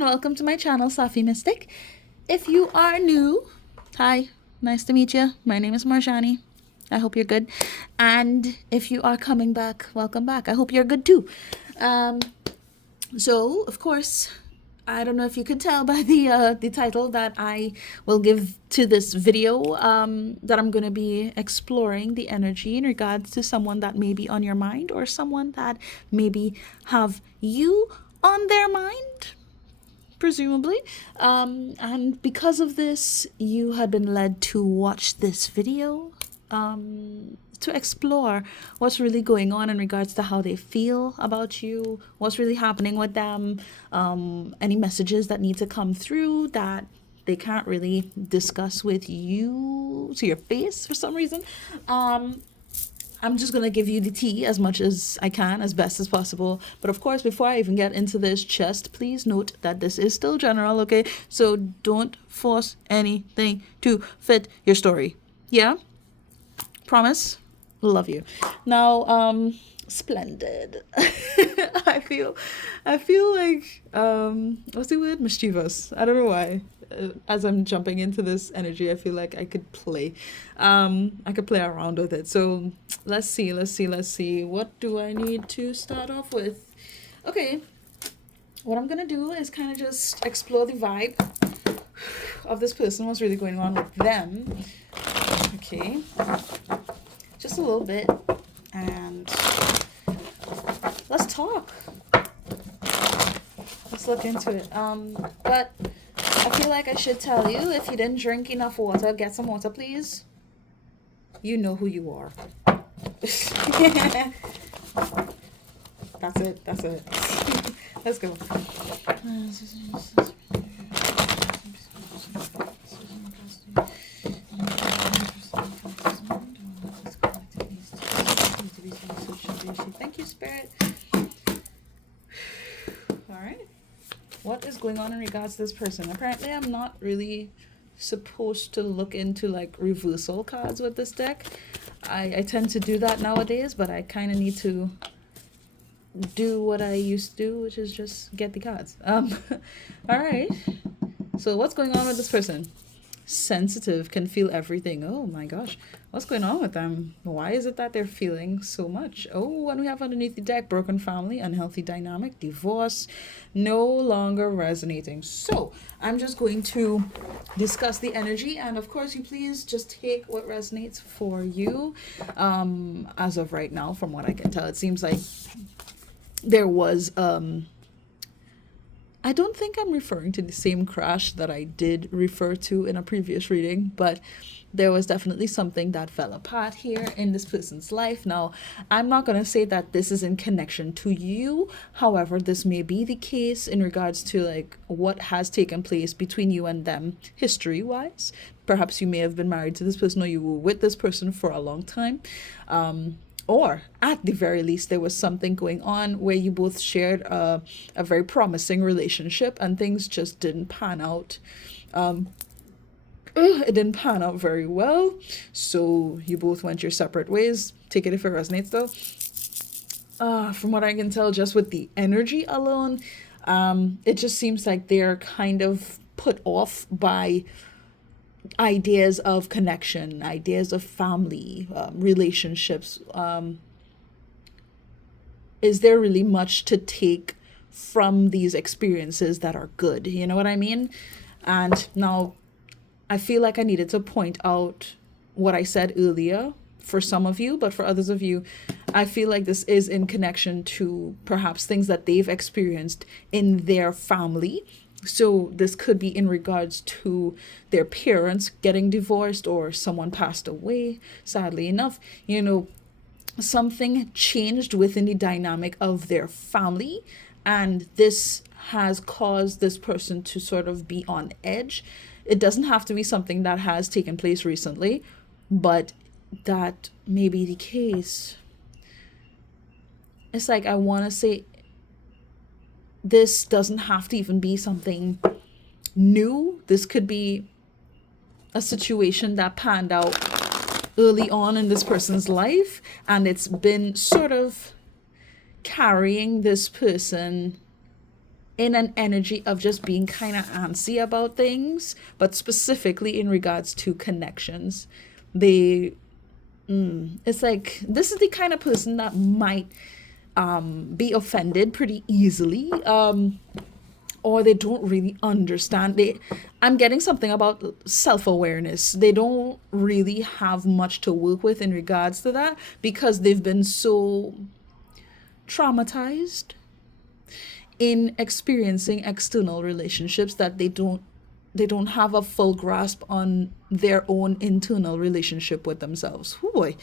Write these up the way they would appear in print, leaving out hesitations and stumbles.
and welcome to my channel, Safi Mystic. If you are new, hi, nice to meet you. My name is Marjani. I hope you're good. And if you are coming back, welcome back. I hope you're good too. So, of course, I don't know if you could tell by the title that I will give to this video, that I'm going to be exploring the energy in regards to someone that may be on your mind or someone that maybe have you on their mind, presumably. And because of this, you had been led to watch this video to explore what's really going on in regards to how they feel about you, what's really happening with them, any messages that need to come through that they can't really discuss with you to your face for some reason. I'm just going to give you the tea as much as I can, as best as possible. But of course, before I even get into this, just please note that this is still general, okay? So don't force anything to fit your story. Yeah? Promise? Love you. Now, splendid. I feel like, what's the word? Mischievous. I don't know why. As I'm jumping into this energy, I feel like I could play around with it. So let's see. What do I need to start off with? Okay. What I'm gonna do is kind of just explore the vibe of this person, what's really going on with them. Okay. Just a little bit. And let's talk. Let's look into it. But I feel like I should tell you, if you didn't drink enough water, get some water, please. You know who you are. That's it. Let's go. Thank you, Spirit. All right. What is going on in regards to this person? Apparently, I'm not really supposed to look into like reversal cards with this deck. I tend to do that nowadays, but I kind of need to do what I used to do, which is just get the cards. All right. So what's going on with this person? Sensitive, can feel everything. Oh my gosh, what's going on with them? Why is it that they're feeling so much? Oh, and we have underneath the deck, broken family, unhealthy dynamic, divorce, no longer resonating. So I'm just going to discuss the energy, and of course you please just take what resonates for you. As of right now, from what I can tell, it seems like there was I don't think I'm referring to the same crash that I did refer to in a previous reading, but there was definitely something that fell apart here in this person's life. Now, I'm not going to say that this is in connection to you. However, this may be the case in regards to like what has taken place between you and them history-wise. Perhaps you may have been married to this person, or you were with this person for a long time. Or at the very least, there was something going on where you both shared a very promising relationship and things just didn't pan out. It didn't pan out very well. So you both went your separate ways. Take it if it resonates though. From what I can tell, just with the energy alone, it just seems like they're kind of put off by ideas of connection, ideas of family, relationships. Is there really much to take from these experiences that are good? You know what I mean? And now I feel like I needed to point out what I said earlier for some of you, but for others of you, I feel like this is in connection to perhaps things that they've experienced in their family. So this could be in regards to their parents getting divorced, or someone passed away, sadly enough. You know, something changed within the dynamic of their family, and this has caused this person to sort of be on edge. It doesn't have to be something that has taken place recently, but that may be the case. It's like, I want to say, this doesn't have to even be something new. This could be a situation that panned out early on in this person's life, and it's been sort of carrying this person in an energy of just being kind of antsy about things, but specifically in regards to connections. They, it's like this is the kind of person that might be offended pretty easily, or they don't really understand. I'm getting something about self-awareness. They don't really have much to work with in regards to that because they've been so traumatized in experiencing external relationships that they don't have a full grasp on their own internal relationship with themselves. Oh boy,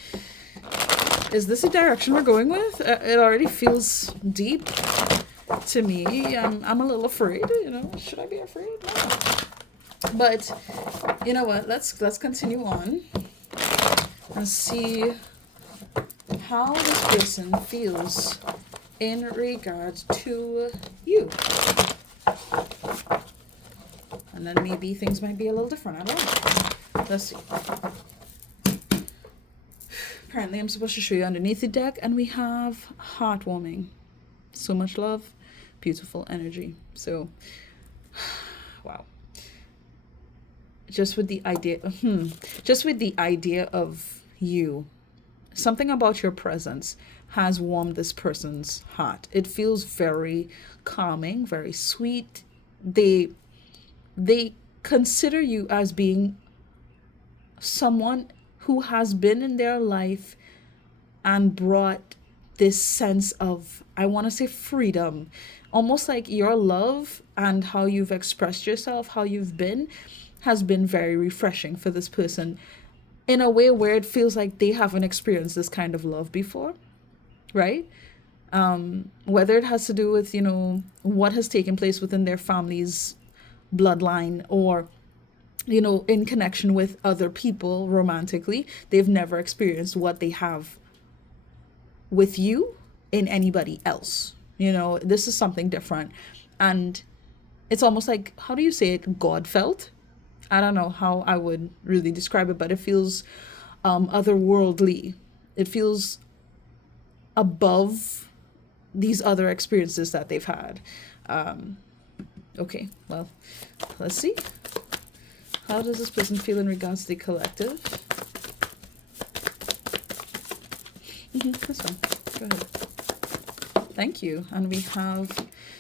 is this the direction we're going with? It already feels deep to me. I'm a little afraid. Should I be afraid? No. But you know what? Let's continue on and see how this person feels in regards to you. And then maybe things might be a little different. I don't know. Let's see. Apparently I'm supposed to show you underneath the deck, and we have heartwarming. So much love, beautiful energy. So, wow. Just with the idea of you, something about your presence has warmed this person's heart. It feels very calming, very sweet. They consider you as being someone who has been in their life and brought this sense of, I want to say, freedom. Almost like your love and how you've expressed yourself, how you've been, has been very refreshing for this person in a way where it feels like they haven't experienced this kind of love before, right? Whether it has to do with, what has taken place within their family's bloodline, or in connection with other people romantically, they've never experienced what they have with you in anybody else. This is something different. And it's almost like, how do you say it? God felt? I don't know how I would really describe it, but it feels otherworldly. It feels above these other experiences that they've had. Okay, well, let's see. How does this person feel in regards to the collective? This one. Go ahead. Thank you. And we have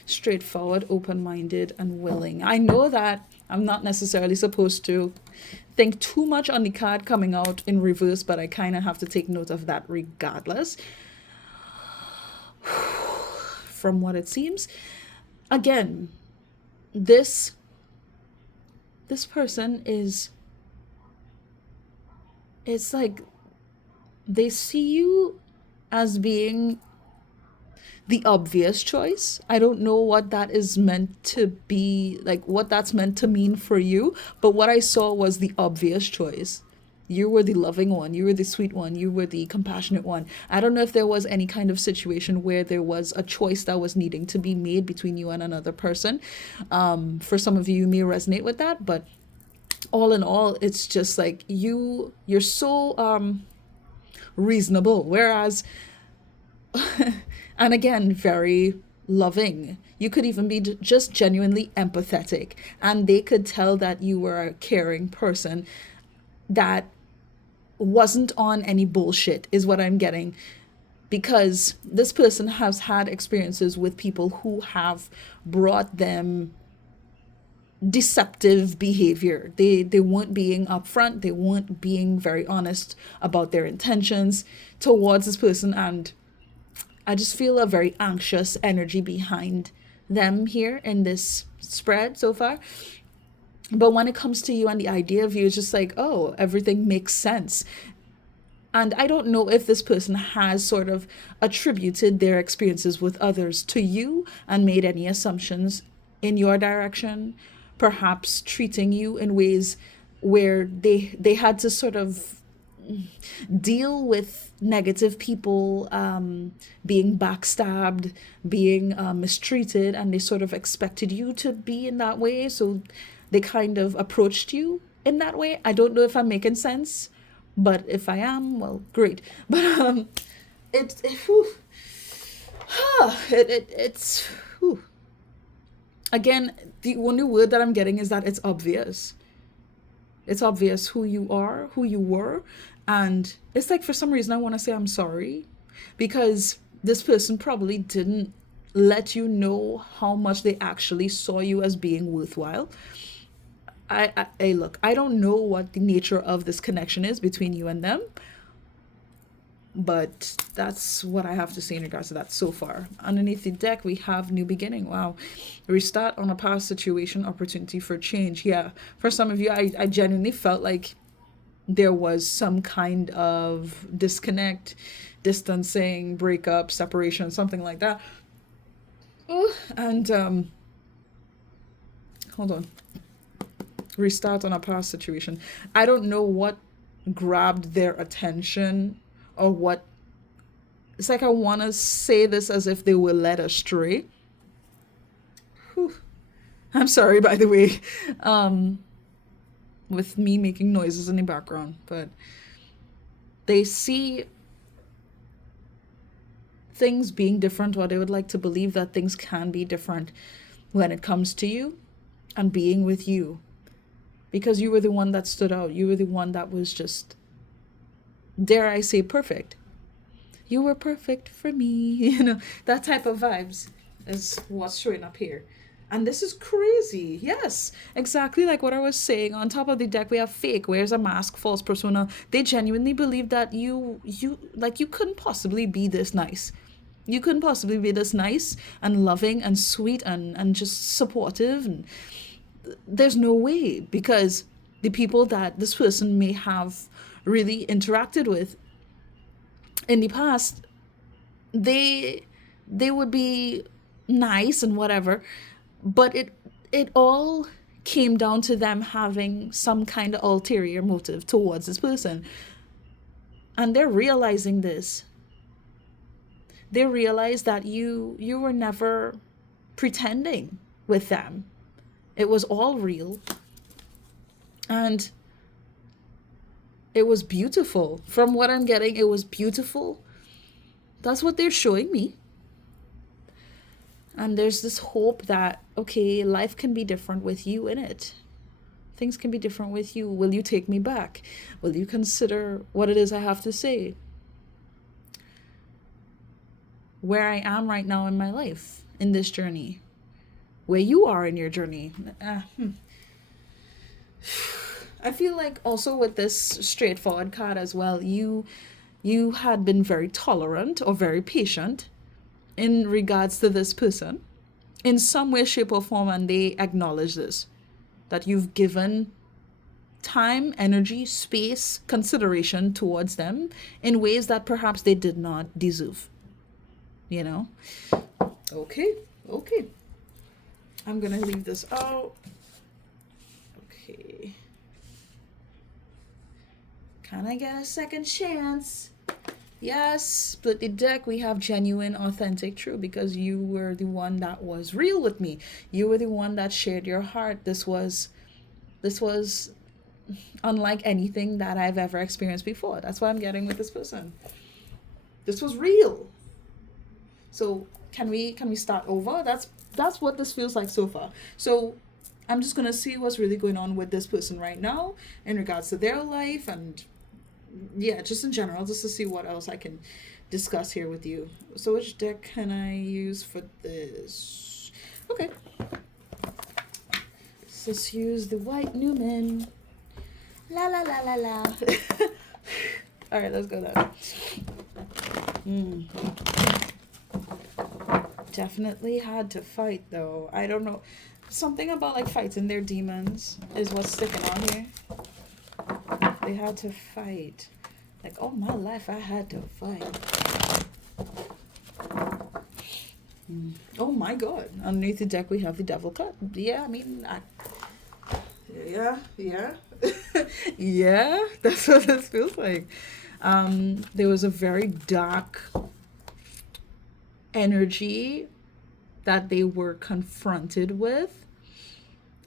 straightforward, open-minded, and willing. I know that I'm not necessarily supposed to think too much on the card coming out in reverse, but I kind of have to take note of that regardless. From what it seems. Again, this person is, it's like they see you as being the obvious choice. I don't know what that is meant to be, like what that's meant to mean for you, but what I saw was the obvious choice. You were the loving one, you were the sweet one, you were the compassionate one. I don't know if there was any kind of situation where there was a choice that was needing to be made between you and another person. For some of you, you may resonate with that, but all in all, it's just like you're so reasonable, whereas and again, very loving. You could even be just genuinely empathetic, and they could tell that you were a caring person that wasn't on any bullshit, is what I'm getting. Because this person has had experiences with people who have brought them deceptive behavior. They weren't being upfront, they weren't being very honest about their intentions towards this person, and I just feel a very anxious energy behind them here in this spread so far. But when it comes to you and the idea of you, it's just like, oh, everything makes sense. And I don't know if this person has sort of attributed their experiences with others to you and made any assumptions in your direction, perhaps treating you in ways where they had to sort of deal with negative people, being backstabbed, being mistreated, and they sort of expected you to be in that way, so they kind of approached you in that way. I don't know if I'm making sense, but if I am, well, great. But it's whew, it's whew. Again, the only word that I'm getting is that it's obvious. It's obvious who you are, who you were. And it's like for some reason I want to say I'm sorry because this person probably didn't let you know how much they actually saw you as being worthwhile. Look, I don't know what the nature of this connection is between you and them, but that's what I have to say in regards to that so far. Underneath the deck, we have new beginning. Wow. Restart on a past situation, opportunity for change. Yeah. For some of you, I genuinely felt like there was some kind of disconnect, distancing, breakup, separation, something like that. Ooh, and hold on. Restart on a past situation. I don't know what grabbed their attention or what. It's like I want to say this as if they were led astray. Whew. I'm sorry, by the way, with me making noises in the background, but they see things being different, or they would like to believe that things can be different when it comes to you and being with you, because you were the one that stood out. You were the one that was just, dare I say, perfect. You were perfect for me. That type of vibes is what's showing up here. And this is crazy. Yes, exactly like what I was saying. On top of the deck, we have fake, wears a mask, false persona. They genuinely believe that you couldn't possibly be this nice. You couldn't possibly be this nice and loving and sweet and just supportive. And there's no way, because the people that this person may have really interacted with in the past, they would be nice and whatever, but it all came down to them having some kind of ulterior motive towards this person. And they're realizing this. They realize that you were never pretending with them. It was all real. And it was beautiful. From what I'm getting, it was beautiful. That's what they're showing me. And there's this hope that, okay, life can be different with you in it. Things can be different with you. Will you take me back? Will you consider what it is I have to say? Where I am right now in my life, in this journey. Where you are in your journey. I feel like also with this straightforward card as well, you had been very tolerant or very patient in regards to this person in some way, shape, or form, and they acknowledge this, that you've given time, energy, space, consideration towards them in ways that perhaps they did not deserve. Okay. I'm gonna leave this out. Okay. Can I get a second chance? Yes, split the deck. We have genuine, authentic, true, because you were the one that was real with me. You were the one that shared your heart. This was unlike anything that I've ever experienced before. That's what I'm getting with this person. This was real. So can we start over? That's what this feels like so far. So I'm just gonna see what's really going on with this person right now in regards to their life, and yeah, just in general, just to see what else I can discuss here with you. So which deck can I use for this? Okay. So let's use the White Newman. La la la la la. All right, let's go then. Definitely had to fight though. I don't know. Something about like fighting their demons is what's sticking on here. They had to fight. Like, all my life I had to fight. Oh my god. Underneath the deck we have the Devil cut. Yeah, I mean, yeah. Yeah, that's what this feels like. There was a very dark energy that they were confronted with.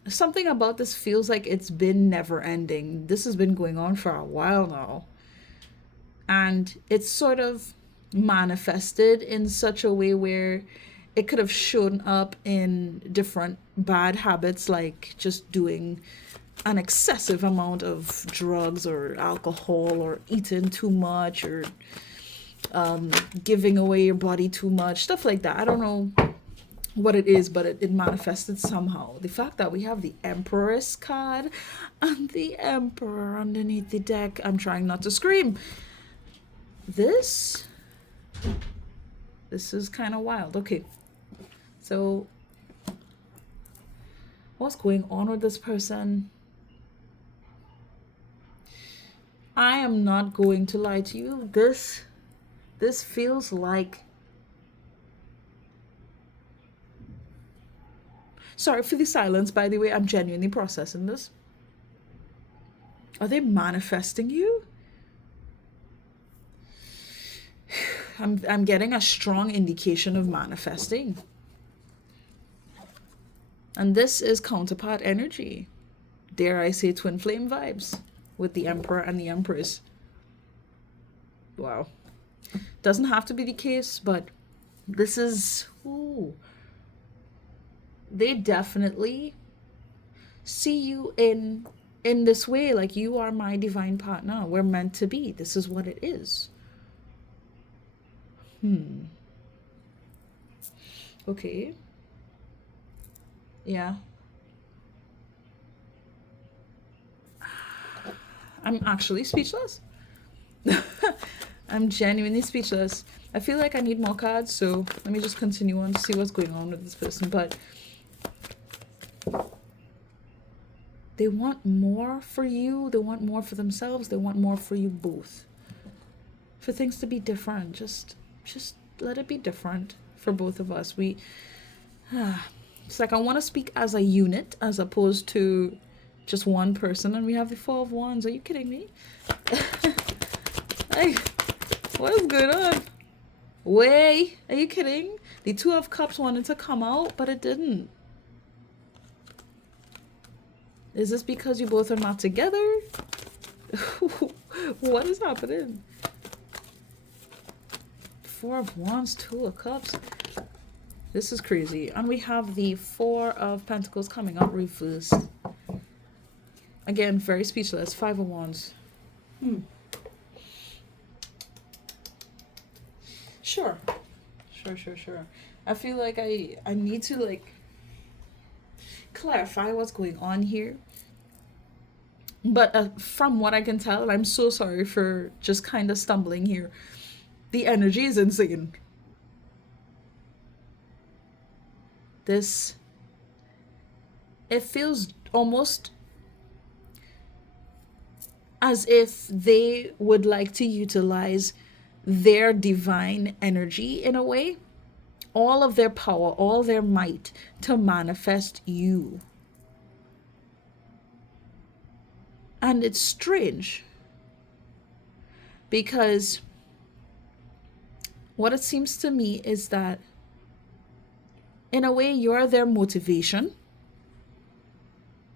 Something about this feels like it's been never ending. This has been going on for a while now. And it's sort of manifested in such a way where it could have shown up in different bad habits, like just doing an excessive amount of drugs or alcohol, or eating too much, or giving away your body too much, stuff like that. I don't know what it is, but it manifested somehow. The fact that we have the Empress card and the Emperor underneath the deck, I'm trying not to scream. This is kind of wild. Okay, so what's going on with this person? I am not going to lie to you. This feels like, sorry for the silence, by the way, I'm genuinely processing this. Are they manifesting you? I'm getting a strong indication of manifesting. And this is counterpart energy. Dare I say twin flame vibes with the Emperor and the Empress. Wow. Doesn't have to be the case, but this is, ooh. They definitely see you in this way, like you are my divine partner. We're meant to be. This is what it is. Okay. Yeah. I'm actually speechless. I'm genuinely speechless. I feel like I need more cards, so let me just continue on to see what's going on with this person. But they want more for you. They want more for themselves. They want more for you both. For things to be different. Just let it be different for both of us. It's like I want to speak as a unit as opposed to just one person, and we have the Four of Wands. Are you kidding me? Like, what is going on? Way, are you kidding? The Two of Cups wanted to come out, but it didn't. Is this because you both are not together? What is happening? Four of Wands, Two of Cups. This is crazy. And we have the Four of Pentacles coming out reversed. Again, very speechless. Five of Wands. Sure. I feel like I need to, like, clarify what's going on here. But from what I can tell, I'm so sorry for just kind of stumbling here. The energy is insane. It feels almost as if they would like to utilize their divine energy in a way, all of their power, all their might, to manifest you. And it's strange because what it seems to me is that in a way you're their motivation.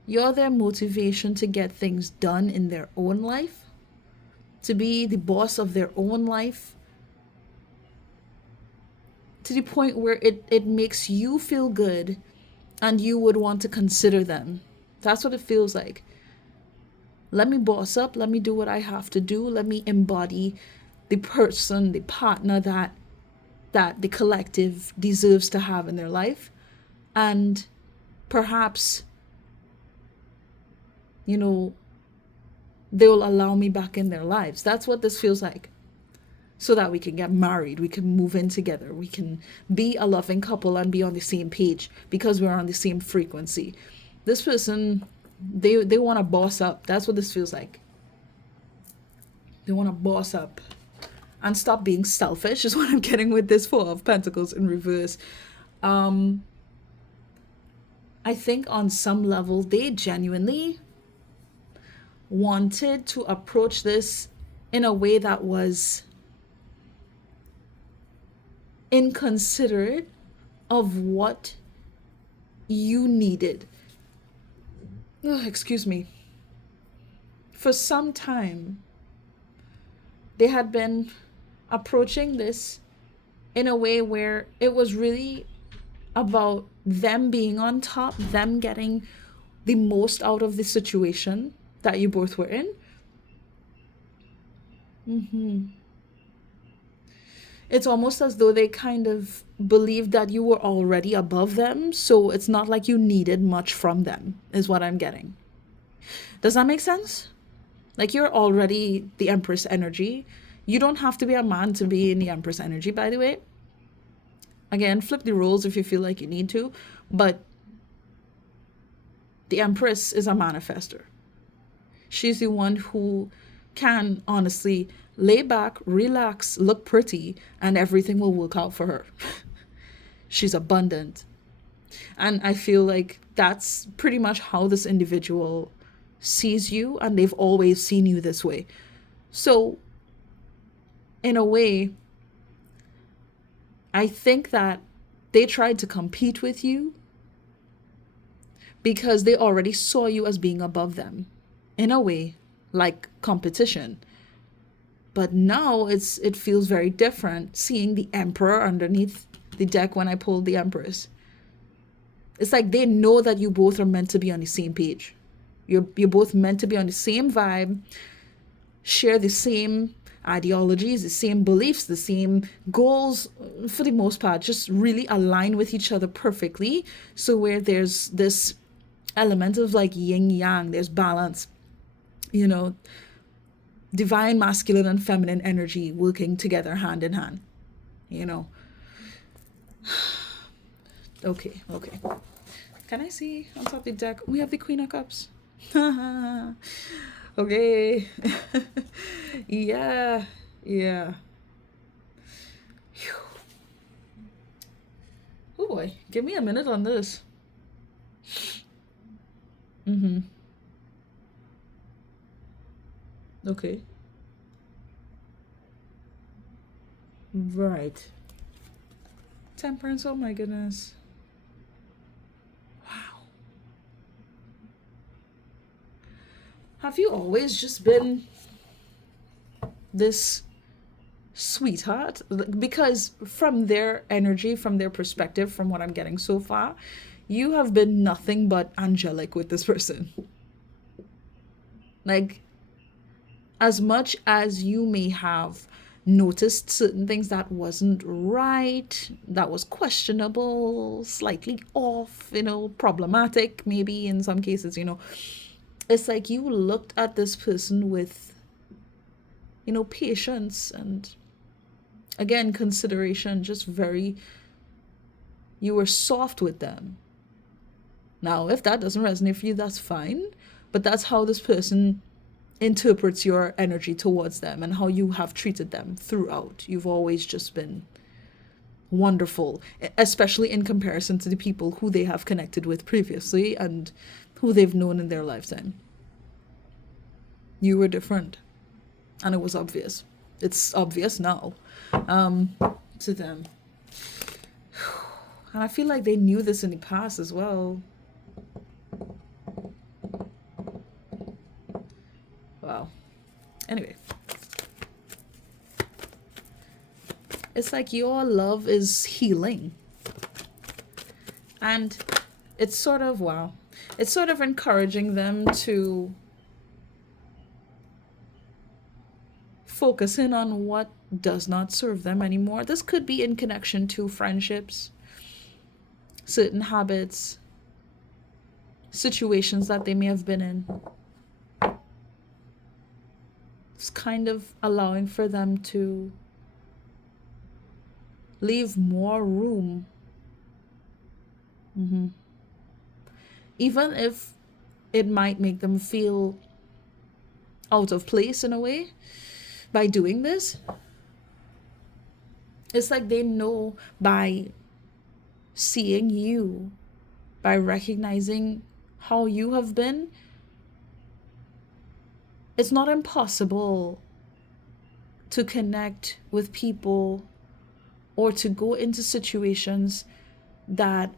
You're their motivation to get things done in their own life, to be the boss of their own life, to the point where it makes you feel good and you would want to consider them. That's what it feels like. Let me boss up. Let me do what I have to do. Let me embody the person, the partner that the collective deserves to have in their life. And perhaps, you know, they will allow me back in their lives. That's what this feels like. So that we can get married, we can move in together, we can be a loving couple and be on the same page because we're on the same frequency. This person, they want to boss up. That's what this feels like. They want to boss up and stop being selfish is what I'm getting with this Four of Pentacles in reverse. I think on some level they genuinely wanted to approach this in a way that was inconsiderate of what you needed. Excuse me. For some time, they had been approaching this in a way where it was really about them being on top, them getting the most out of the situation that you both were in. It's almost as though they kind of believed that you were already above them, so it's not like you needed much from them, is what I'm getting. Does that make sense? Like, you're already the Empress energy. You don't have to be a man to be in the Empress energy, by the way. Again, flip the roles if you feel like you need to, but the Empress is a manifester. She's the one who can honestly lay back, relax, look pretty, and everything will work out for her. She's abundant. And I feel like that's pretty much how this individual sees you, and they've always seen you this way. So, in a way, I think that they tried to compete with you because they already saw you as being above them. In a way, like competition. But now it feels very different seeing the Emperor underneath the deck when I pulled the Empress. It's like they know that you both are meant to be on the same page. You're both meant to be on the same vibe, share the same ideologies, the same beliefs, the same goals, for the most part, just really align with each other perfectly. So where there's this element of like yin yang, there's balance, you know, divine masculine and feminine energy working together hand in hand, you know. Okay. Can I see on top of the deck? We have the Queen of Cups. Okay. Yeah. Oh boy, give me a minute on this. Okay. Right. Temperance, oh my goodness. Wow. Have you always just been this sweetheart? Because from their energy, from their perspective, from what I'm getting so far, you have been nothing but angelic with this person. Like, as much as you may have noticed certain things that wasn't right, that was questionable, slightly off, problematic, maybe in some cases, it's like you looked at this person with, patience and, again, consideration, just you were soft with them. Now, if that doesn't resonate for you, that's fine, but that's how this person interprets your energy towards them and how you have treated them throughout. You've always just been wonderful, especially in comparison to the people who they have connected with previously and who they've known in their lifetime. You were different, and it was obvious. It's obvious now to them. And I feel like they knew this in the past as well. Wow. Anyway. It's like your love is healing. And it's sort of, wow. It's sort of encouraging them to focus in on what does not serve them anymore. This could be in connection to friendships, certain habits, situations that they may have been in. It's kind of allowing for them to leave more room. Even if it might make them feel out of place in a way by doing this. It's like they know by seeing you, by recognizing how you have been, it's not impossible to connect with people or to go into situations that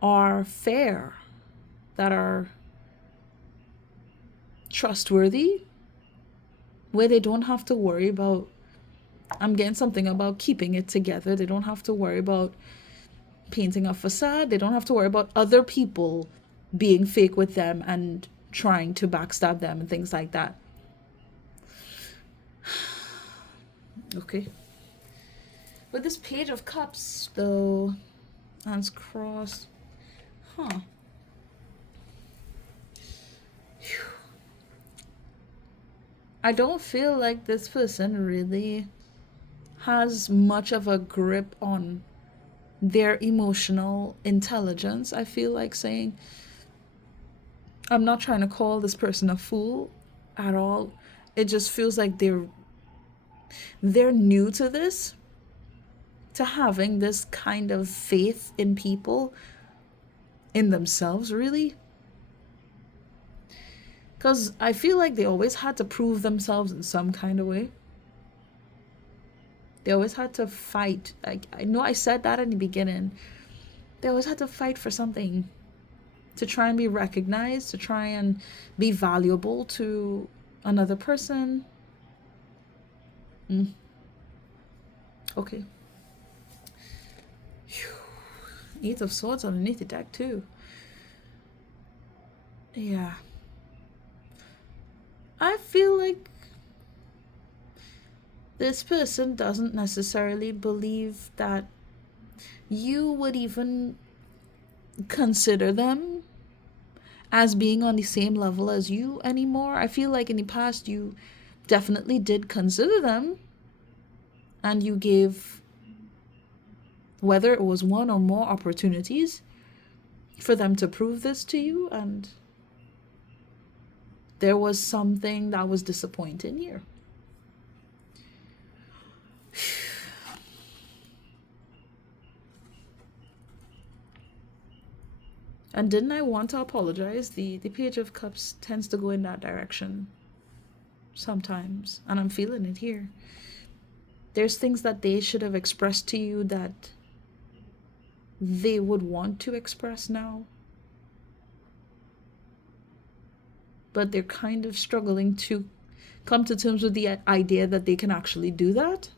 are fair, that are trustworthy, where they don't have to worry about I'm getting something about keeping it together. They don't have to worry about painting a facade. They don't have to worry about other people being fake with them and trying to backstab them and things like that. Okay. With this Page of Cups, though, hands crossed. Huh. I don't feel like this person really has much of a grip on their emotional intelligence. I feel like saying, I'm not trying to call this person a fool at all. It just feels like they're new to this, to having this kind of faith in people, in themselves, really. Because I feel like they always had to prove themselves in some kind of way. They always had to fight. I know I said that in the beginning. They always had to fight for something, to try and be recognized, to try and be valuable to another person. Okay. Whew. 8 of Swords underneath the deck too. Yeah. I feel like this person doesn't necessarily believe that you would even consider them as being on the same level as you anymore. I feel like in the past you definitely did consider them, and you gave, whether it was one or more opportunities for them to prove this to you, and there was something that was disappointing here. And didn't I want to apologize? The Page of Cups tends to go in that direction sometimes, and I'm feeling it here. There's things that they should have expressed to you that they would want to express now, but they're kind of struggling to come to terms with the idea that they can actually do that.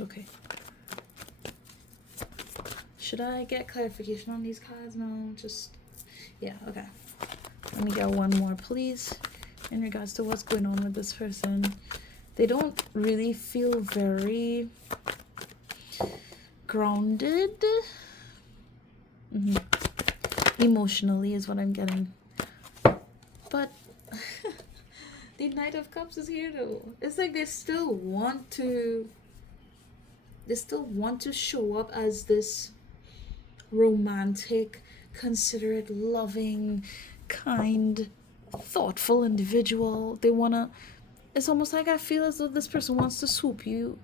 Okay. Should I get clarification on these cards? No, just, yeah, okay. Let me get one more, please, in regards to what's going on with this person. They don't really feel very grounded. Emotionally is what I'm getting. But the Knight of Cups is here though. It's like they still want to show up as this romantic, considerate, loving, kind, thoughtful individual. They wanna, it's almost like I feel as though this person wants to sweep you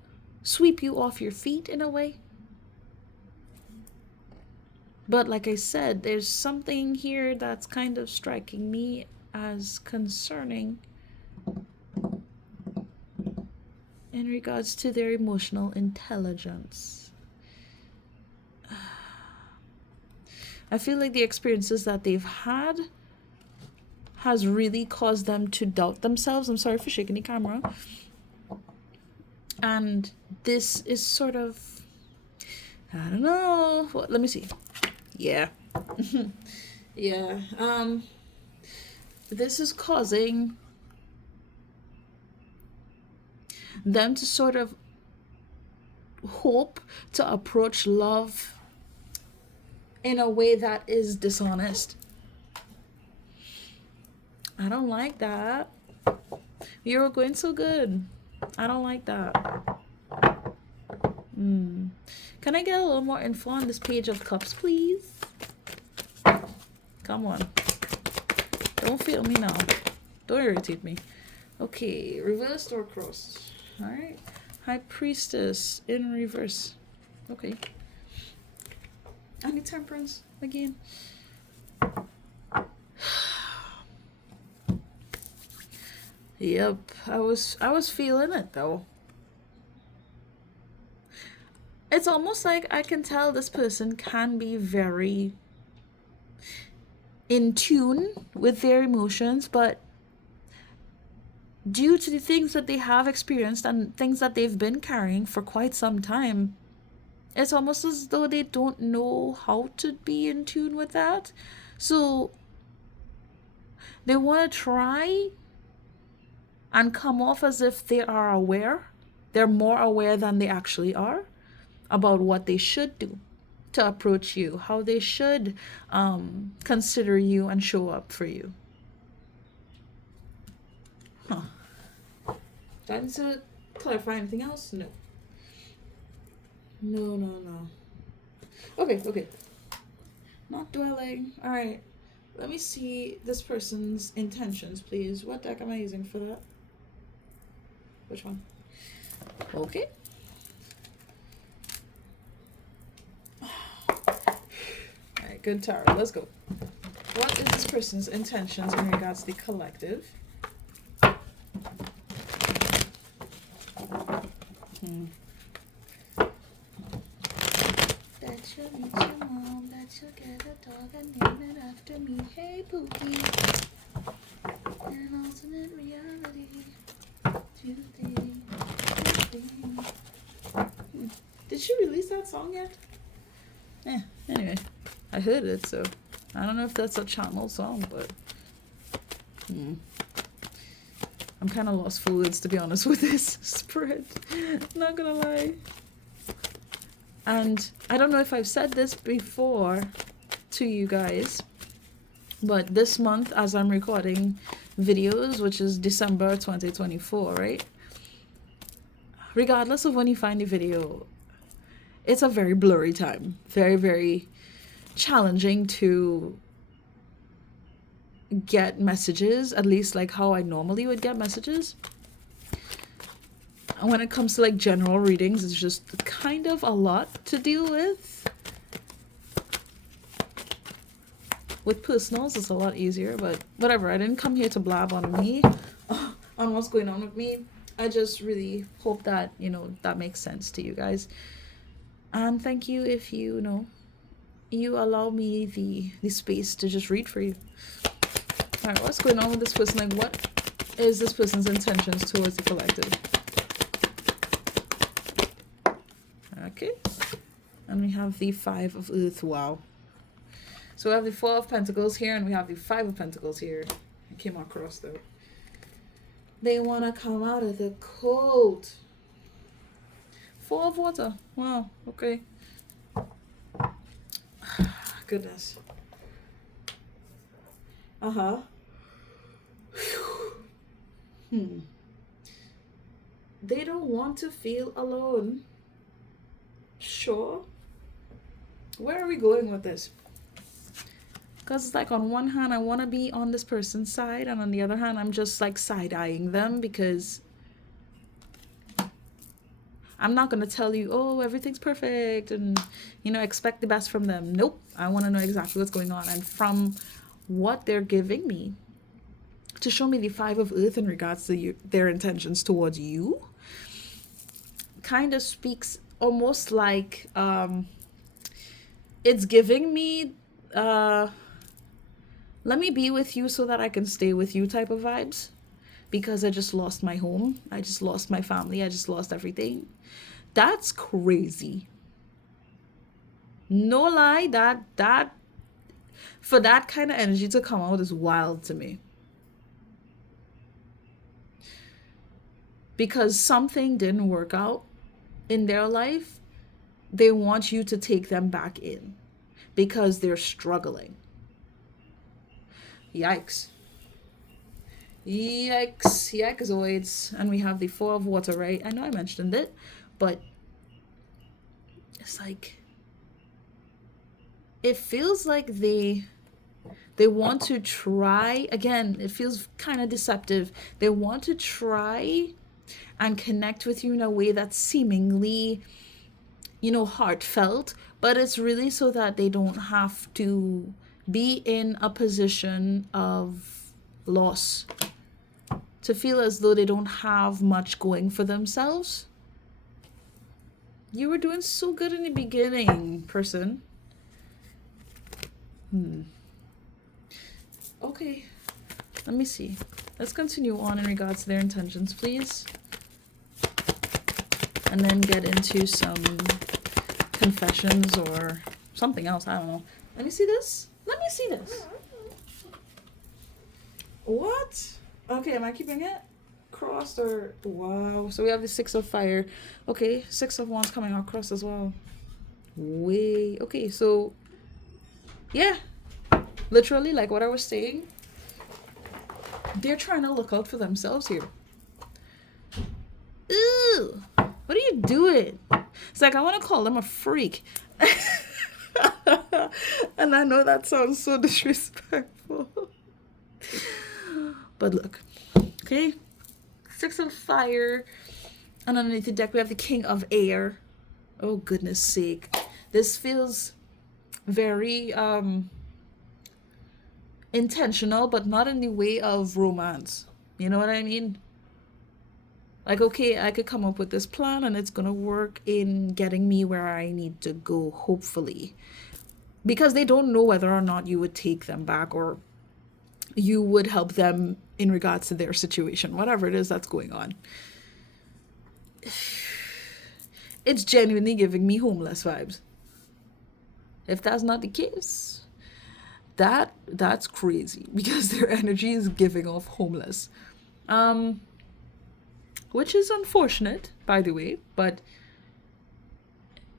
off your feet in a way. But like I said, there's something here that's kind of striking me as concerning in regards to their emotional intelligence. I feel like the experiences that they've had has really caused them to doubt themselves. I'm sorry for shaking the camera. And this is sort of, I don't know. What, let me see. Yeah. Yeah. This is causing them to sort of hope to approach love in a way that is dishonest. I don't like that. You were going so good. I don't like that. Can I get a little more info on this Page of Cups, please? Come on. Don't feel me now. Don't irritate me. Okay, reversed or crossed. Alright. High Priestess in reverse. Okay. I need Temperance again. Yep, I was feeling it though. It's almost like I can tell this person can be very in tune with their emotions, but due to the things that they have experienced and things that they've been carrying for quite some time, it's almost as though they don't know how to be in tune with that. So they want to try and come off as if they are aware. They're more aware than they actually are about what they should do to approach you, how they should consider you and show up for you. Huh. Do I need to clarify anything else? No. No. Okay. Not dwelling. All right. Let me see this person's intentions, please. What deck am I using for that? Which one? Okay. Alright, good tarot. Let's go. What is this person's intentions in regards to the collective? Bet you'll meet your mom, bet you'll get a dog and name it after me. Hey, Pookie. An alternate reality. Tuesday. Did she release that song yet? Anyway, I heard it, so I don't know if that's a channel song, but I'm kind of lost for words, to be honest, with this spread. Not gonna lie. And I don't know if I've said this before to you guys, but this month, as I'm recording videos, which is December 2024, right? Regardless of when you find the video, it's a very blurry time. Very, very challenging to get messages, at least like how I normally would get messages. And when it comes to like general readings, it's just kind of a lot to deal with. With personals, it's a lot easier, but whatever. I didn't come here to blab on me, on what's going on with me. I just really hope that, that makes sense to you guys. And thank you if you allow me the space to just read for you. All right, what's going on with this person? Like, what is this person's intentions towards the collective? Okay. And we have the Five of Earth. Wow. So we have the Four of Pentacles here, and we have the Five of Pentacles here. I came across though. They want to come out of the cold. Four of Water. Wow. Okay. Goodness. Uh-huh. They don't want to feel alone. Sure. Where are we going with this? Because it's like on one hand, I want to be on this person's side, and on the other hand, I'm just like side-eyeing them because I'm not going to tell you, oh, everything's perfect and, expect the best from them. Nope. I want to know exactly what's going on. And from what they're giving me to show me the Five of Earth in regards to their intentions towards you, kind of speaks almost like it's giving me let me be with you so that I can stay with you type of vibes, because I just lost my home, I just lost my family, I just lost everything. That's crazy. No lie, that for that kind of energy to come out is wild to me. Because something didn't work out in their life, they want you to take them back in because they're struggling. Yikes. Yikes. And we have the Four of Water, right? I know I mentioned it, but it's like, it feels like they want to try, again, it feels kind of deceptive. They want to try and connect with you in a way that's seemingly, heartfelt, but it's really so that they don't have to be in a position of loss, to feel as though they don't have much going for themselves. You were doing so good in the beginning, person. Okay, let me see. Let's continue on in regards to their intentions, please. And then get into some confessions or something else. I don't know. Let me see this. Let me see this. What? Okay, am I keeping it crossed or... Wow. So we have the 6 of fire. Okay, 6 of wands coming out crossed as well. Way. Okay, so... Yeah. Literally, like what I was saying. They're trying to look out for themselves here. Ew. What are you doing? It's like I want to call them a freak. And I know that sounds so disrespectful. But look. Okay. 6 of fire. And underneath the deck we have the king of air. Oh goodness sake. This feels very intentional, but not in the way of romance. You know what I mean? Like, okay, I could come up with this plan and it's gonna work in getting me where I need to go, hopefully. Because they don't know whether or not you would take them back or you would help them in regards to their situation, whatever it is that's going on. It's genuinely giving me homeless vibes. If that's not the case, that's crazy, because their energy is giving off homeless. Which is unfortunate, by the way, but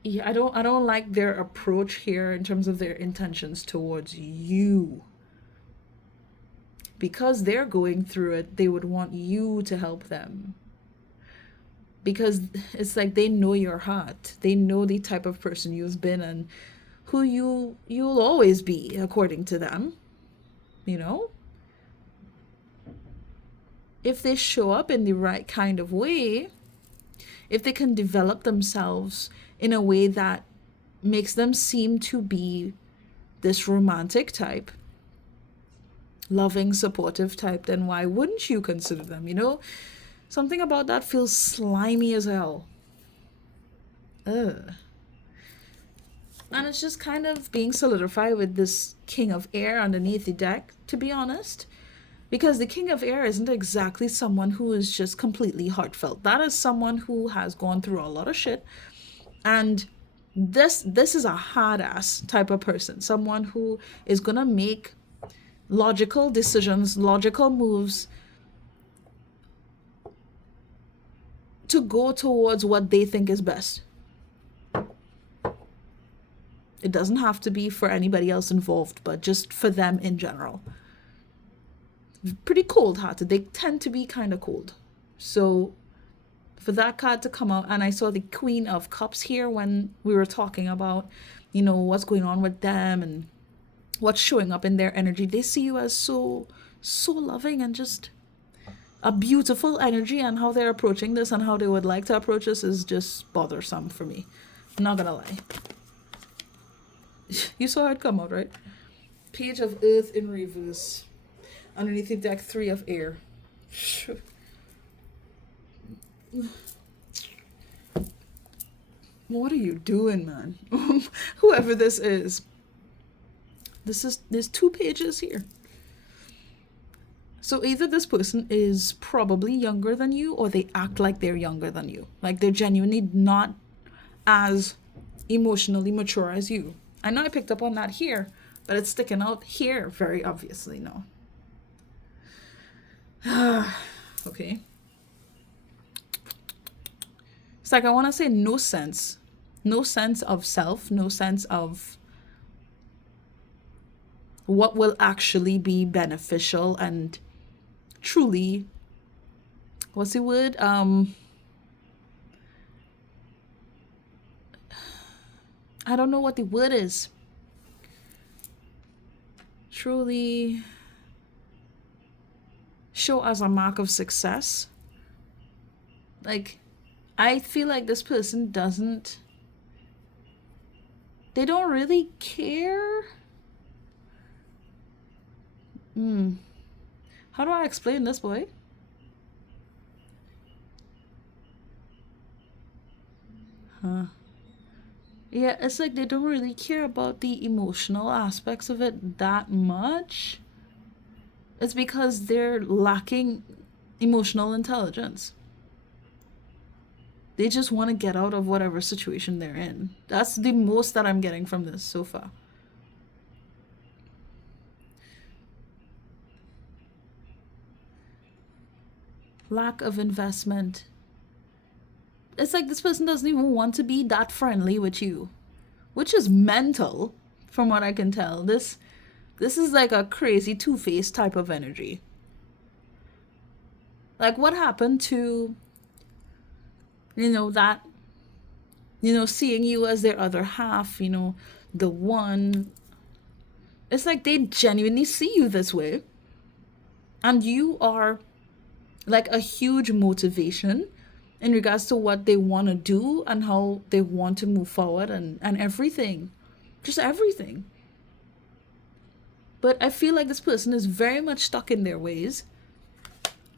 yeah, I don't like their approach here in terms of their intentions towards you. Because they're going through it, they would want you to help them. Because it's like they know your heart. They know the type of person you've been and who you'll always be, according to them. You know? If they show up in the right kind of way, if they can develop themselves in a way that makes them seem to be this romantic type, loving, supportive type, then why wouldn't you consider them? You know, something about that feels slimy as hell. Ugh. And it's just kind of being solidified with this king of air underneath the deck, to be honest. Because the king of air isn't exactly someone who is just completely heartfelt. That is someone who has gone through a lot of shit. And this is a hard ass type of person. Someone who is gonna make logical decisions, logical moves to go towards what they think is best. It doesn't have to be for anybody else involved, but just for them in general. Pretty cold-hearted. They tend to be kind of cold. So for that card to come out, and I saw the Queen of Cups here when we were talking about, you know, what's going on with them and what's showing up in their energy. They see you as so loving and just a beautiful energy, and how they're approaching this and how they would like to approach this is just bothersome for me. I'm not gonna lie. You saw it come out, right? Page of Earth in reverse. Underneath the deck, 3 of air. What are you doing, man? Whoever this is. There's 2 pages here. So either this person is probably younger than you, or they act like they're younger than you. Like they're genuinely not as emotionally mature as you. I know I picked up on that here, but it's sticking out here very obviously, no. Okay. It's like I want to say no sense of self, no sense of what will actually be beneficial and truly, what's the word? I don't know what the word is. Truly show as a mark of success. Like, I feel like this person they don't really care. How do I explain this, boy? Yeah, it's like they don't really care about the emotional aspects of it that much. It's because they're lacking emotional intelligence. They just want to get out of whatever situation they're in. That's the most that I'm getting from this so far. Lack of investment. It's like this person doesn't even want to be that friendly with you, which is mental from what I can tell. This is like a crazy two-faced type of energy. Like what happened to that seeing you as their other half, the one. It's like they genuinely see you this way, and you are like a huge motivation in regards to what they want to do and how they want to move forward, and everything, just everything. But I feel like this person is very much stuck in their ways.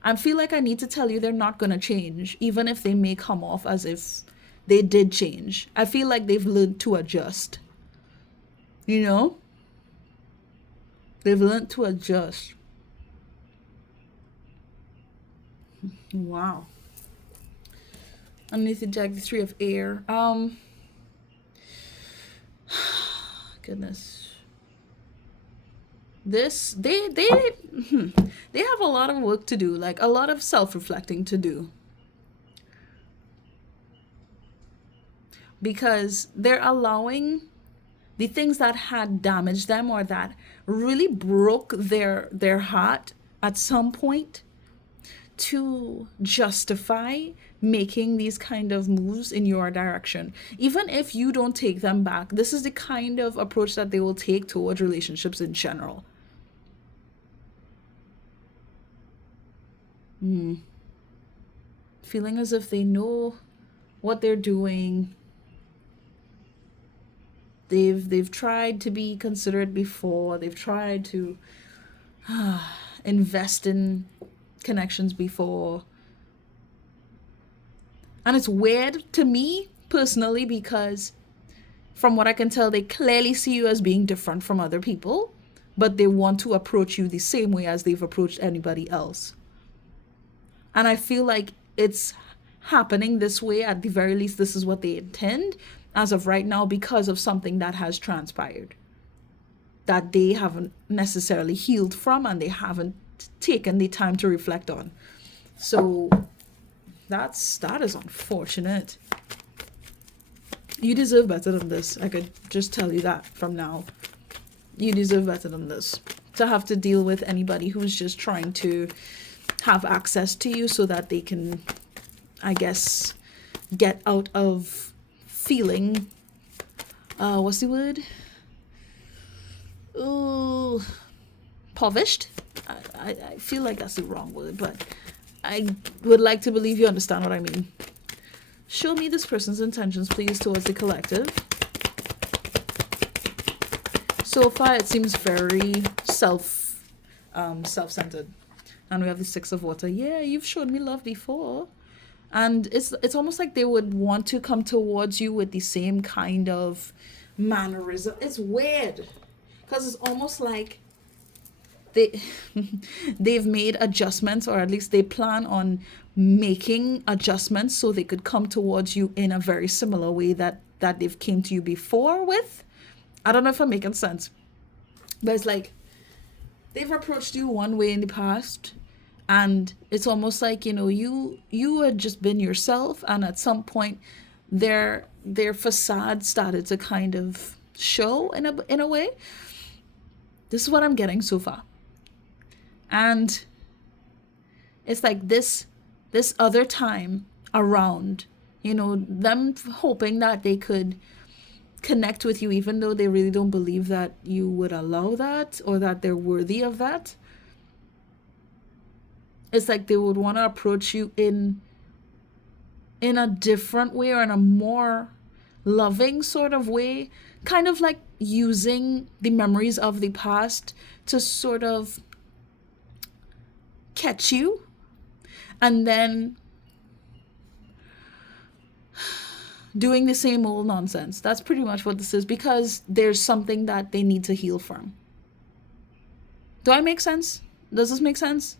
I feel like I need to tell you they're not going to change, even if they may come off as if they did change. I feel like they've learned to adjust. You know? They've learned to adjust. Wow. Underneath the Jack, the Three of Air. Goodness. This they have a lot of work to do, like a lot of self-reflecting to do, because they're allowing the things that had damaged them or that really broke their heart at some point to justify making these kind of moves in your direction. Even if you don't take them back, this is the kind of approach that they will take towards relationships in general. Feeling as if they know what they're doing. They've tried to be considerate before. They've tried to invest in connections before. And it's weird to me personally because from what I can tell, they clearly see you as being different from other people, but they want to approach you the same way as they've approached anybody else. And I feel like it's happening this way. At the very least, this is what they intend as of right now, because of something that has transpired that they haven't necessarily healed from and they haven't taken the time to reflect on. So that is unfortunate. You deserve better than this. I could just tell you that from now. You deserve better than this. To have to deal with anybody who's just trying to have access to you so that they can, I guess, get out of feeling, what's the word? Ooh, impoverished. I feel like that's the wrong word, but I would like to believe you understand what I mean. Show me this person's intentions, please, towards the collective. So far, it seems very self-centered. And we have the Six of Water. Yeah, you've shown me love before. And it's almost like they would want to come towards you with the same kind of mannerism. It's weird. Because it's almost like they've made adjustments, or at least they plan on making adjustments so they could come towards you in a very similar way that they've came to you before with. I don't know if I'm making sense. But it's like they've approached you one way in the past, and it's almost like, you had just been yourself, and at some point their facade started to kind of show in a way. This is what I'm getting so far. And it's like this other time around, them hoping that they could connect with you, even though they really don't believe that you would allow that or that they're worthy of that. It's like they would want to approach you in a different way, or in a more loving sort of way, kind of like using the memories of the past to sort of catch you, and then doing the same old nonsense. That's pretty much what this is, because there's something that they need to heal from. Do I make sense? Does this make sense?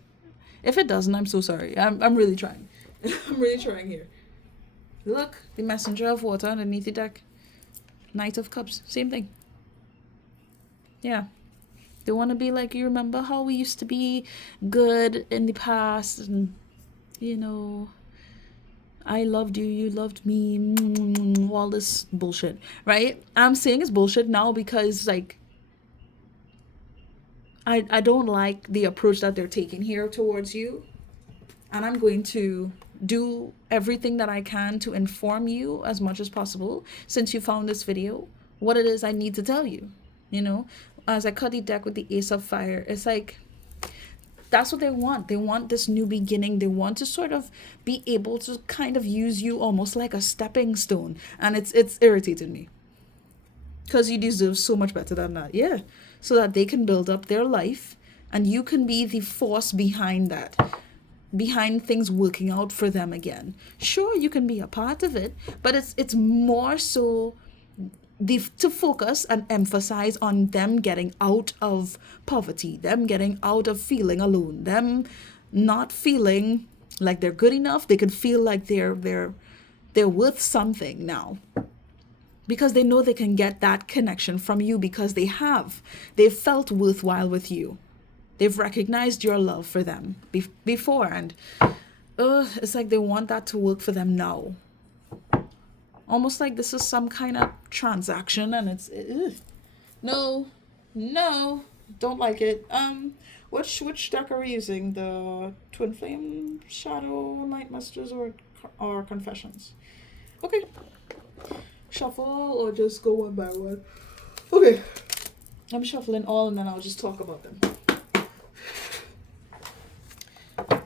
If it doesn't, I'm so sorry. I'm really trying. I'm really trying here. Look, the messenger of water underneath the deck. Knight of Cups. Same thing. Yeah. They want to be like, you remember how we used to be good in the past, and you know, I loved you, you loved me, all this bullshit, right? I'm saying it's bullshit now because, like, I don't like the approach that they're taking here towards you. And I'm going to do everything that I can to inform you as much as possible, since you found this video, what it is I need to tell you. You know, as I cut the deck with the Ace of Fire, it's like, that's what they want. They want this new beginning. They want to sort of be able to kind of use you almost like a stepping stone. And it's irritated me. Because you deserve so much better than that. Yeah. So that they can build up their life and you can be the force behind that. Behind things working out for them again. Sure, you can be a part of it, but it's more so to focus and emphasize on them getting out of poverty, them getting out of feeling alone, them not feeling like they're good enough. They can feel like they're worth something now, because they know they can get that connection from you, because they've felt worthwhile with you. They've recognized your love for them before, and it's like they want that to work for them now. Almost like this is some kind of transaction, and it's no, don't like it. Which deck are we using? The Twin Flame, Shadow, Night Messages, or Confessions? Okay, shuffle or just go one by one. Okay, I'm shuffling all, and then I'll just talk about them.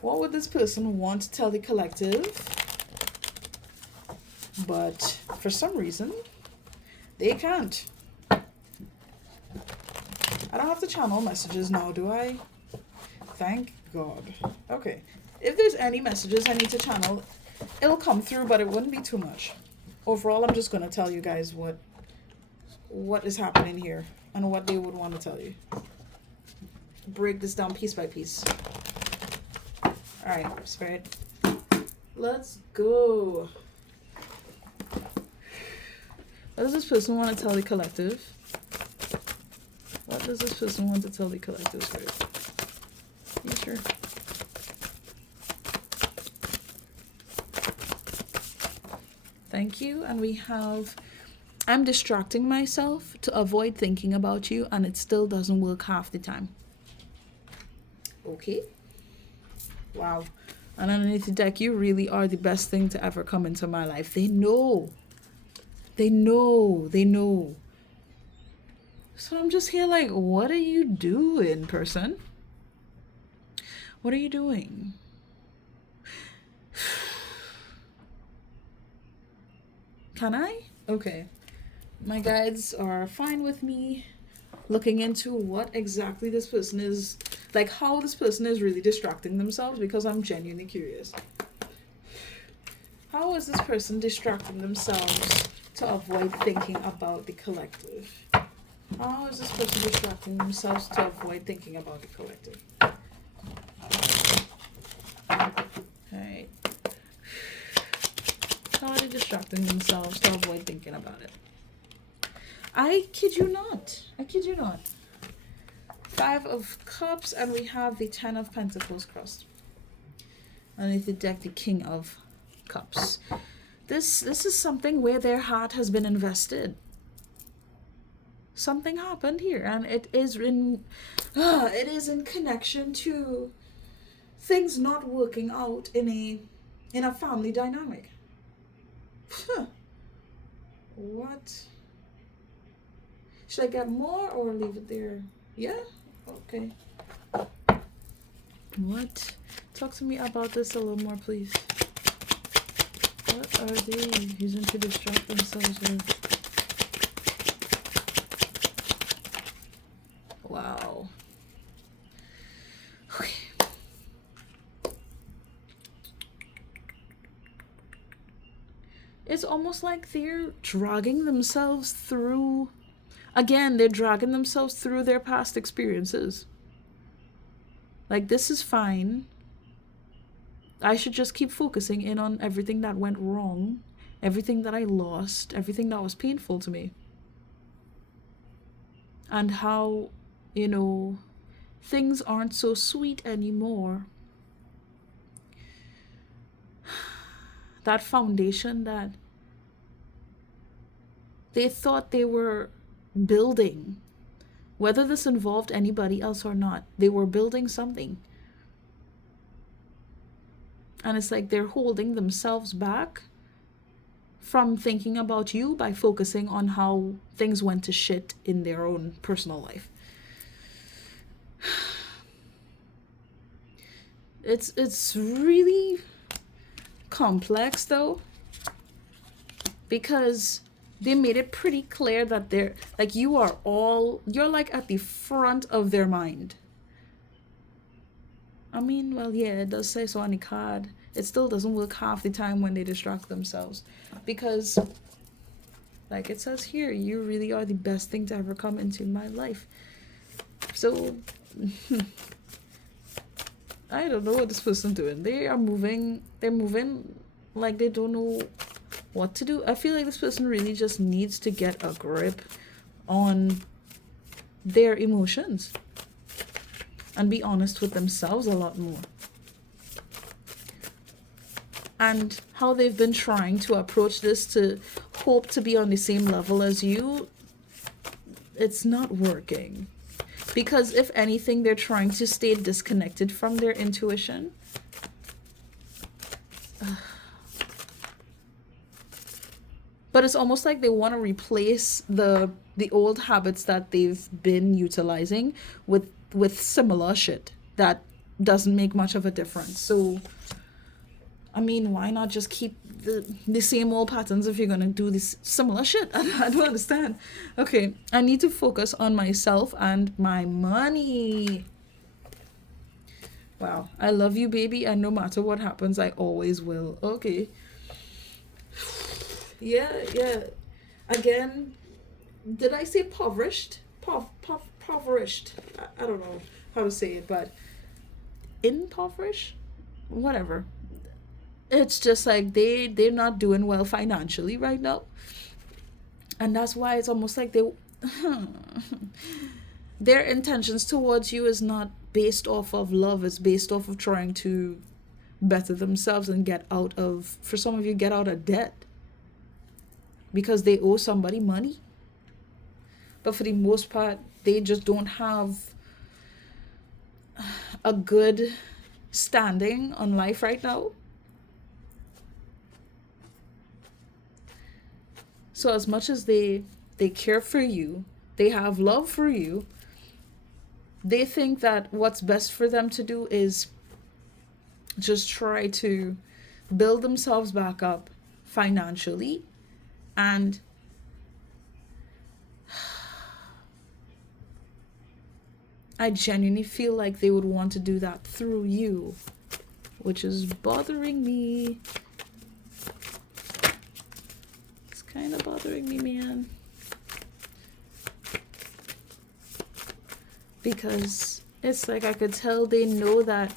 What would this person want to tell the collective? But for some reason, they can't. I don't have to channel messages now, do I? Thank God. Okay. If there's any messages I need to channel, it'll come through, but it wouldn't be too much. Overall, I'm just going to tell you guys what is happening here and what they would want to tell you. Break this down piece by piece. Alright, Spirit. Let's go. What does this person want to tell the collective? What does this person want to tell the collective, Spirit? You sure? Thank you. And we have, I'm distracting myself to avoid thinking about you, and it still doesn't work half the time. Okay. Wow. And underneath the deck, you really are the best thing to ever come into my life. They know. They know. They know. So I'm just here like, what are you doing, person? What are you doing? Can I? Okay. My guides are fine with me looking into what exactly this person is, like how this person is really distracting themselves, because I'm genuinely curious. How is this person distracting themselves to avoid thinking about the collective? How is this person distracting themselves to avoid thinking about the collective? Alright. How are they distracting themselves to avoid thinking about it? I kid you not. I kid you not. 5 of Cups, and we have the 10 of Pentacles crossed. Underneath the deck, the King of Cups. This is something where their heart has been invested. Something happened here, and it is in connection to things not working out in a family dynamic. What? Should I get more or leave it there? Yeah? Okay. What? Talk to me about this a little more, please. What are they using to distract themselves with? Wow. Okay. It's almost like they're dragging themselves through. Again, they're dragging themselves through their past experiences. Like, this is fine. I should just keep focusing in on everything that went wrong, everything that I lost, everything that was painful to me. And how, things aren't so sweet anymore. That foundation that they thought they were building, whether this involved anybody else or not, they were building something. And it's like they're holding themselves back from thinking about you by focusing on how things went to shit in their own personal life. It's really complex though, because they made it pretty clear that they're like, you're like at the front of their mind. I mean, well, yeah, it does say so on the card. It still doesn't work half the time when they distract themselves, because like it says here, you really are the best thing to ever come into my life. So I don't know what this person's doing. They're moving like they don't know what to do. I feel like this person really just needs to get a grip on their emotions and be honest with themselves a lot more. And how they've been trying to approach this to hope to be on the same level as you, it's not working. Because if anything, they're trying to stay disconnected from their intuition. But it's almost like they want to replace the old habits that they've been utilizing with similar shit that doesn't make much of a difference. So, I mean, why not just keep the same old patterns if you're going to do this similar shit? I don't understand. Okay, I need to focus on myself and my money. Wow, I love you, baby, and no matter what happens, I always will. Okay. Yeah. Again, did I say impoverished? Impoverished. I don't know how to say it, but impoverished? Whatever. It's just like they're not doing well financially right now. And that's why it's almost like their intentions towards you is not based off of love. It's based off of trying to better themselves and for some of you, get out of debt. Because they owe somebody money. But for the most part, they just don't have a good standing on life right now. So as much as they care for you, they have love for you, they think that what's best for them to do is just try to build themselves back up financially. And I genuinely feel like they would want to do that through you, which is bothering me. It's kind of bothering me, man. Because it's like I could tell they know that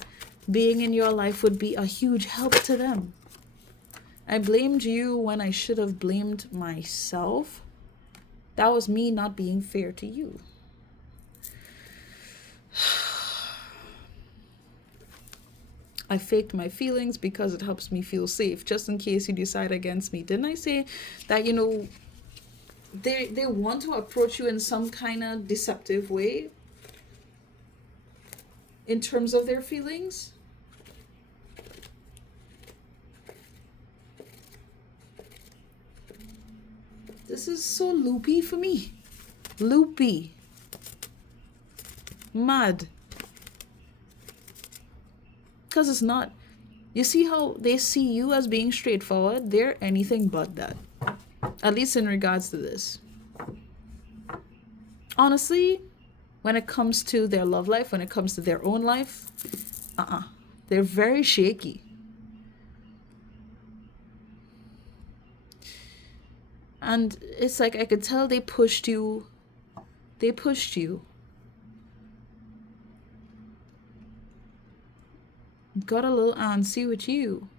being in your life would be a huge help to them. I blamed you when I should have blamed myself. That was me not being fair to you. I faked my feelings because it helps me feel safe, just in case you decide against me. Didn't I say that, they want to approach you in some kind of deceptive way in terms of their feelings? This is so loopy for me. Loopy. Mad. Because it's not. You see how they see you as being straightforward? They're anything but that. At least in regards to this. Honestly, when it comes to their love life, when it comes to their own life, they're very shaky. And it's like I could tell they pushed you. They pushed you. got a little antsy with you.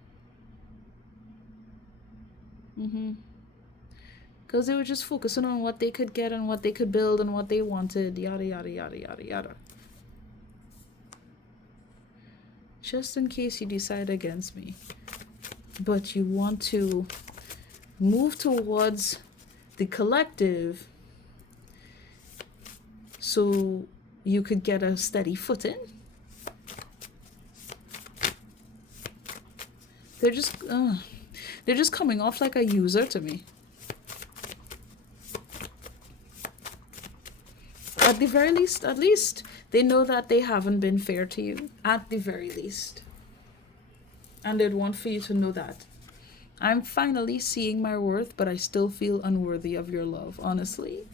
Because they were just focusing on what they could get and what they could build and what they wanted, yada, yada, yada, yada, yada. Just in case you decide against me. But you want to move towards the collective so you could get a steady footing. They're just coming off like a user to me. At the very least, at least they know that they haven't been fair to you. At the very least. And they'd want for you to know that. I'm finally seeing my worth, but I still feel unworthy of your love, honestly.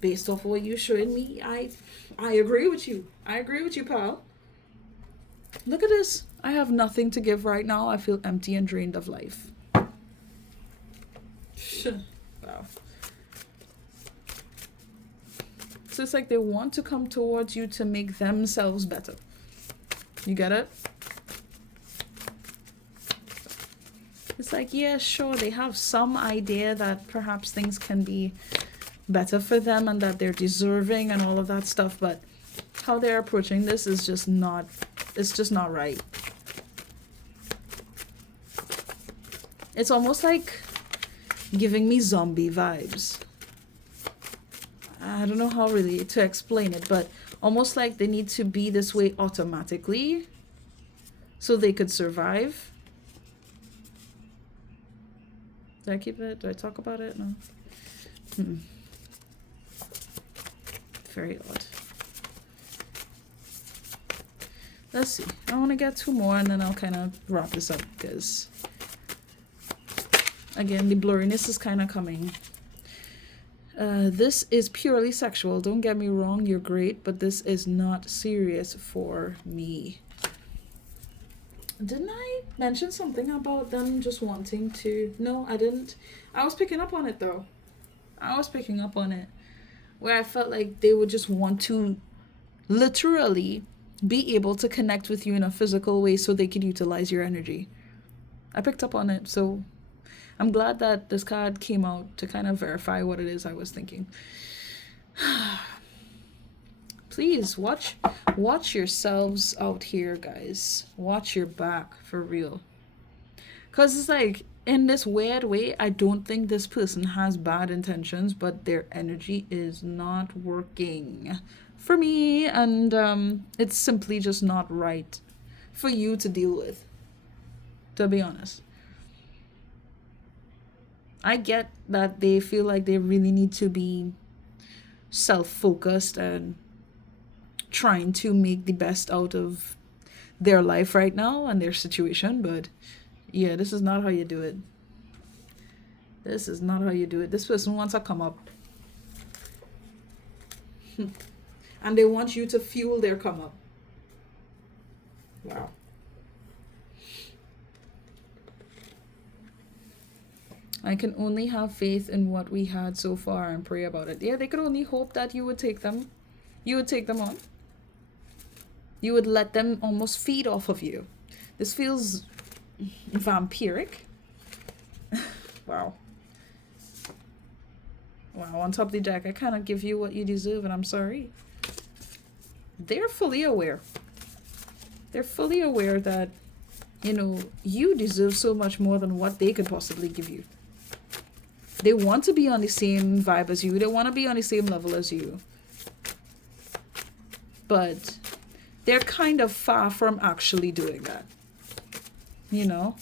Based off what you're showing me, I agree with you. I agree with you, pal. Look at this. I have nothing to give right now. I feel empty and drained of life. Wow. So it's like they want to come towards you to make themselves better. You get it? It's like, yeah, sure, they have some idea that perhaps things can be better for them and that they're deserving and all of that stuff, but how they're approaching this is just not, it's just not right. It's almost like giving me zombie vibes. I don't know how really to explain it, but almost like they need to be this way automatically so they could survive. Did I keep it? Did I talk about it? No. Very odd. Let's see. I want to get 2 more and then I'll kind of wrap this up because, again, the blurriness is kind of coming. This is purely sexual. Don't get me wrong, you're great, but this is not serious for me. Didn't I mention something about them just wanting to... No, I didn't. I was picking up on it, though. I was picking up on it. Where I felt like they would just want to literally be able to connect with you in a physical way so they could utilize your energy. I picked up on it, so I'm glad that this card came out to kind of verify what it is I was thinking. Please watch yourselves out here, guys. Watch your back, for real. Because it's like, in this weird way, I don't think this person has bad intentions, but their energy is not working for me, and it's simply just not right for you to deal with, to be honest. I get that they feel like they really need to be self-focused and trying to make the best out of their life right now and their situation, but yeah, this is not how you do it. This is not how you do it. This person wants to come up. And they want you to fuel their come up. Wow. I can only have faith in what we had so far and pray about it. Yeah, they could only hope that you would take them. You would take them on. You would let them almost feed off of you. This feels vampiric. Wow. Wow, on top of the deck, I kind of give you what you deserve, and I'm sorry. They're fully aware. They're fully aware that, you know, you deserve so much more than what they could possibly give you. They want to be on the same vibe as you. They want to be on the same level as you. But they're kind of far from actually doing that. You know?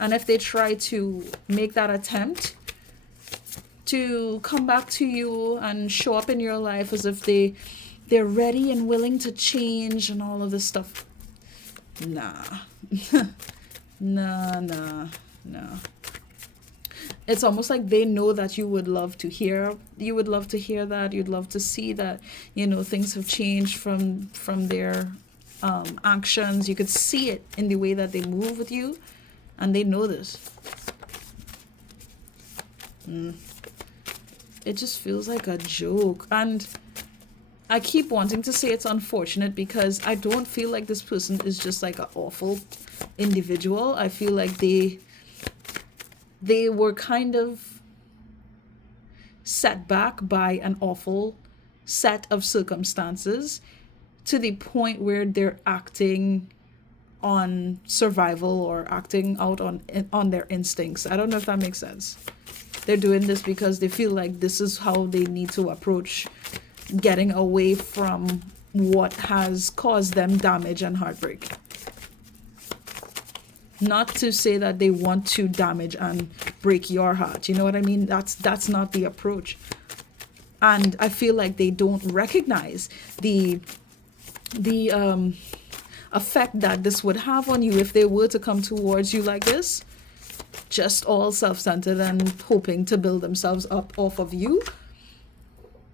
And if they try to make that attempt to come back to you and show up in your life as if they're ready and willing to change and all of this stuff, nah. Nah. It's almost like they know that you would love to hear that. You'd love to see that, you know, things have changed from their actions. You could see it in the way that they move with you, and they know this. It just feels like a joke. And I keep wanting to say it's unfortunate because I don't feel like this person is just like an awful individual. I feel like they were kind of set back by an awful set of circumstances to the point where they're acting on survival or acting out on their instincts. I don't know if that makes sense. They're doing this because they feel like this is how they need to approach getting away from what has caused them damage and heartbreak. Not to say that they want to damage and break your heart. You know what I mean? That's not the approach. And I feel like they don't recognize the effect that this would have on you if they were to come towards you like this, just all self-centered and hoping to build themselves up off of you.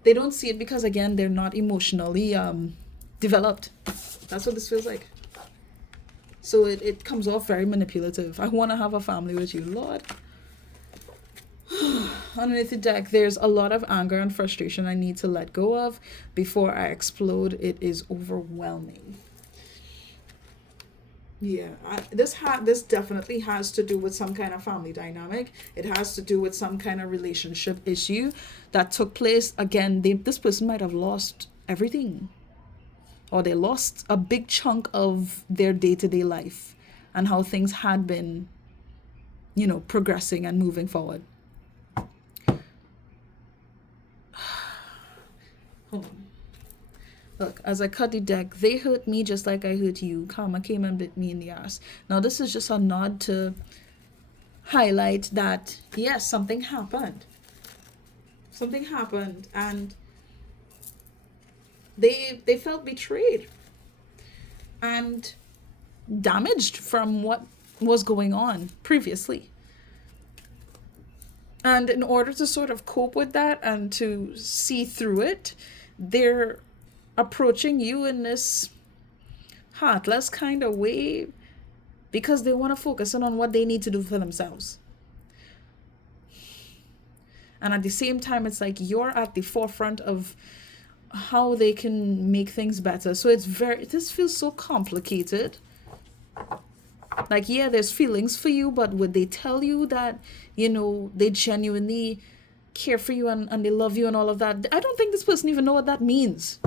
They don't see it because, again, they're not emotionally developed. That's what this feels like. So it comes off very manipulative. I want to have a family with you, Lord. Underneath the deck, there's a lot of anger and frustration I need to let go of before I explode. It is overwhelming. Yeah, this definitely has to do with some kind of family dynamic. It has to do with some kind of relationship issue that took place. Again, this person might have lost everything, or they lost a big chunk of their day-to-day life and how things had been, progressing and moving forward. Hold on. Look, as I cut the deck, they hurt me just like I hurt you. Karma came and bit me in the ass. Now, this is just a nod to highlight that, yes, something happened. Something happened, and they felt betrayed and damaged from what was going on previously. And in order to sort of cope with that and to see through it, they're approaching you in this heartless kind of way because they want to focus on what they need to do for themselves. And at the same time, it's like you're at the forefront of how they can make things better. So this feels so complicated. Like, yeah, there's feelings for you, but would they tell you that, they genuinely care for you and they love you and all of that? I don't think this person even know what that means.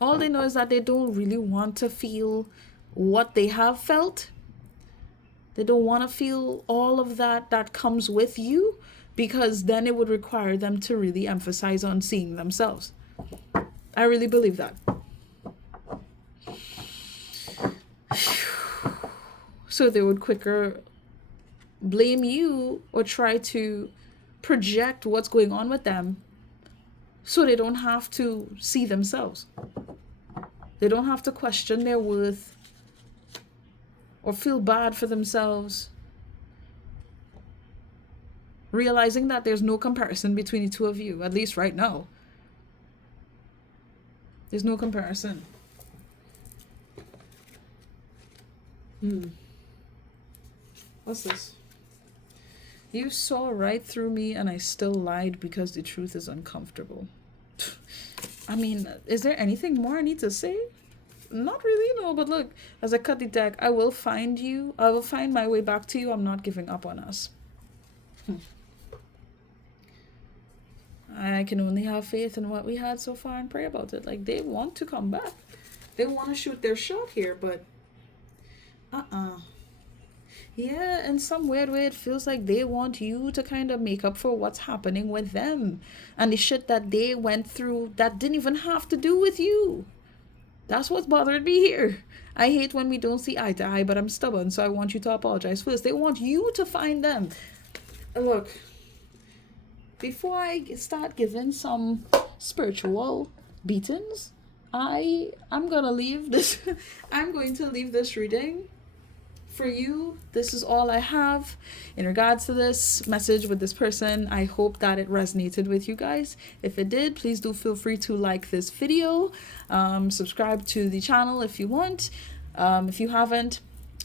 All they know is that they don't really want to feel what they have felt. They don't want to feel all of that comes with you, because then it would require them to really emphasize on seeing themselves. I really believe that. So they would quicker blame you or try to project what's going on with them so they don't have to see themselves. They don't have to question their worth or feel bad for themselves, realizing that there's no comparison between the two of you, at least right now. There's no comparison. What's this? You saw right through me and I still lied because the truth is uncomfortable. I mean, is there anything more I need to say? Not really, no. But look, as I cut the deck, I will find you. I will find my way back to you. I'm not giving up on us. I can only have faith in what we had so far and pray about it. Like, they want to come back. They want to shoot their shot here, but yeah, in some weird way, it feels like they want you to kind of make up for what's happening with them and the shit that they went through that didn't even have to do with you. That's what's bothered me here. I hate when we don't see eye to eye, but I'm stubborn, so I want you to apologize first. They want you to find them. Look, before I start giving some spiritual beatings, I'm gonna leave this. I'm going to leave this reading for you. This is all I have in regards to this message with this person. I hope that it resonated with you guys. If it did, please do feel free to like this video, subscribe to the channel if you want. If you haven't,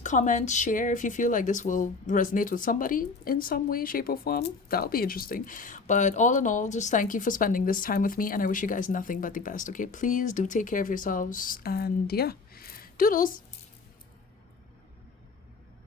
comment, share if you feel like this will resonate with somebody in some way, shape, or form. That would be interesting. But all in all, just thank you for spending this time with me, and I wish you guys nothing but the best. Okay, please do take care of yourselves, and yeah, doodles.